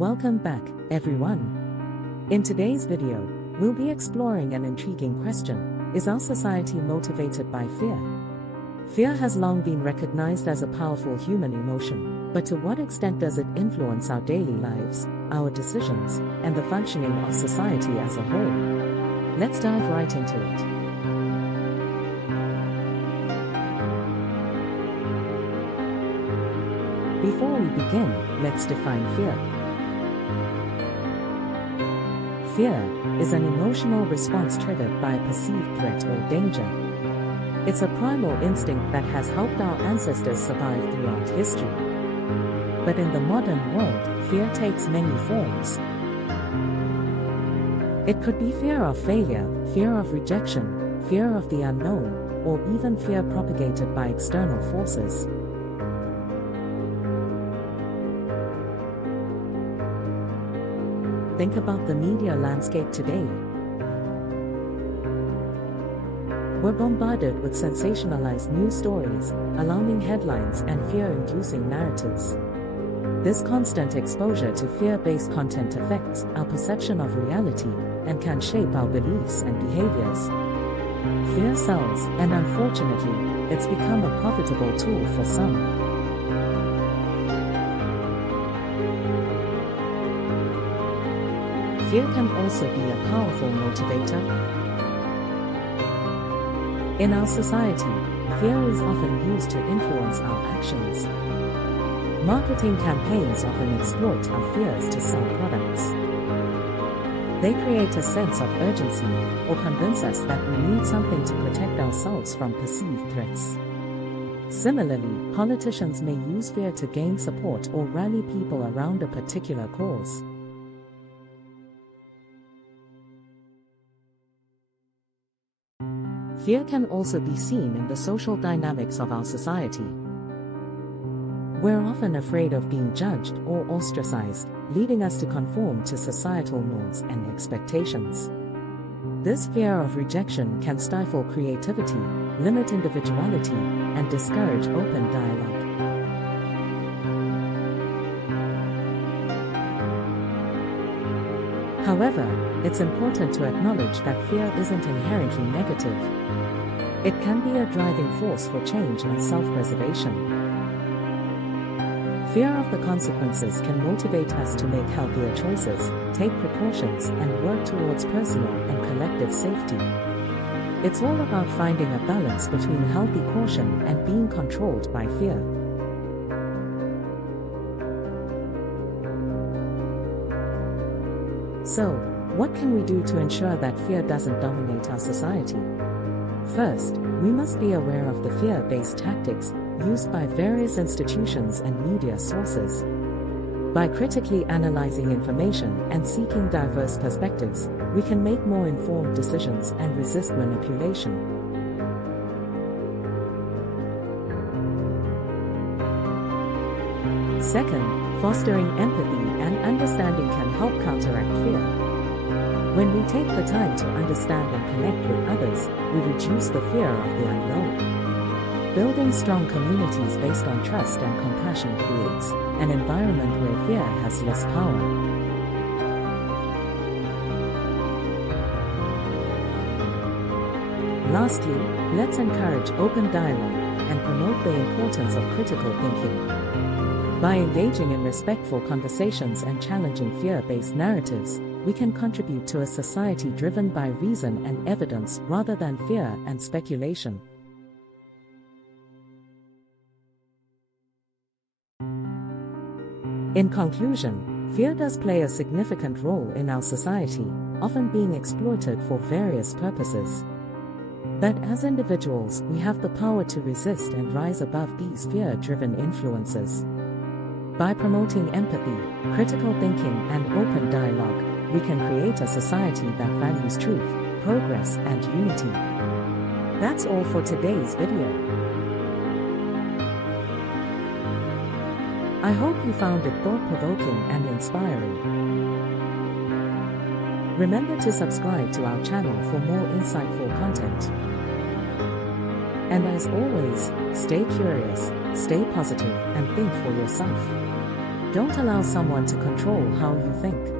Welcome back, everyone. In today's video, we'll be exploring an intriguing question: is our society motivated by fear? Fear has long been recognized as a powerful human emotion, but to what extent does it influence our daily lives, our decisions, and the functioning of society as a whole? Let's dive right into it. Before we begin, let's define fear. Fear is an emotional response triggered by a perceived threat or danger. It's a primal instinct that has helped our ancestors survive throughout history. But in the modern world, fear takes many forms. It could be fear of failure, fear of rejection, fear of the unknown, or even fear propagated by external forces. Think about the media landscape today. We're bombarded with sensationalized news stories, alarming headlines, and fear-inducing narratives. This constant exposure to fear-based content affects our perception of reality and can shape our beliefs and behaviors. Fear sells, and unfortunately, it's become a profitable tool for some. Fear can also be a powerful motivator. In our society, fear is often used to influence our actions. Marketing campaigns often exploit our fears to sell products. They create a sense of urgency or convince us that we need something to protect ourselves from perceived threats. Similarly, politicians may use fear to gain support or rally people around a particular cause. Fear can also be seen in the social dynamics of our society. We're often afraid of being judged or ostracized, leading us to conform to societal norms and expectations. This fear of rejection can stifle creativity, limit individuality, and discourage open dialogue. However, it's important to acknowledge that fear isn't inherently negative. It can be a driving force for change and self-preservation. Fear of the consequences can motivate us to make healthier choices, take precautions, and work towards personal and collective safety. It's all about finding a balance between healthy caution and being controlled by fear. So, what can we do to ensure that fear doesn't dominate our society? First, we must be aware of the fear-based tactics used by various institutions and media sources. By critically analyzing information and seeking diverse perspectives, we can make more informed decisions and resist manipulation. Second, fostering empathy and understanding can help counteract fear. When we take the time to understand and connect with others, we reduce the fear of the unknown. Building strong communities based on trust and compassion creates an environment where fear has less power. Lastly, let's encourage open dialogue and promote the importance of critical thinking. By engaging in respectful conversations and challenging fear-based narratives, we can contribute to a society driven by reason and evidence rather than fear and speculation. In conclusion, fear does play a significant role in our society, often being exploited for various purposes. But as individuals, we have the power to resist and rise above these fear-driven influences. By promoting empathy, critical thinking, and open dialogue, we can create a society that values truth, progress, and unity. That's all for today's video. I hope you found it thought-provoking and inspiring. Remember to subscribe to our channel for more insightful content. And as always, stay curious, stay positive, and think for yourself. Don't allow someone to control how you think.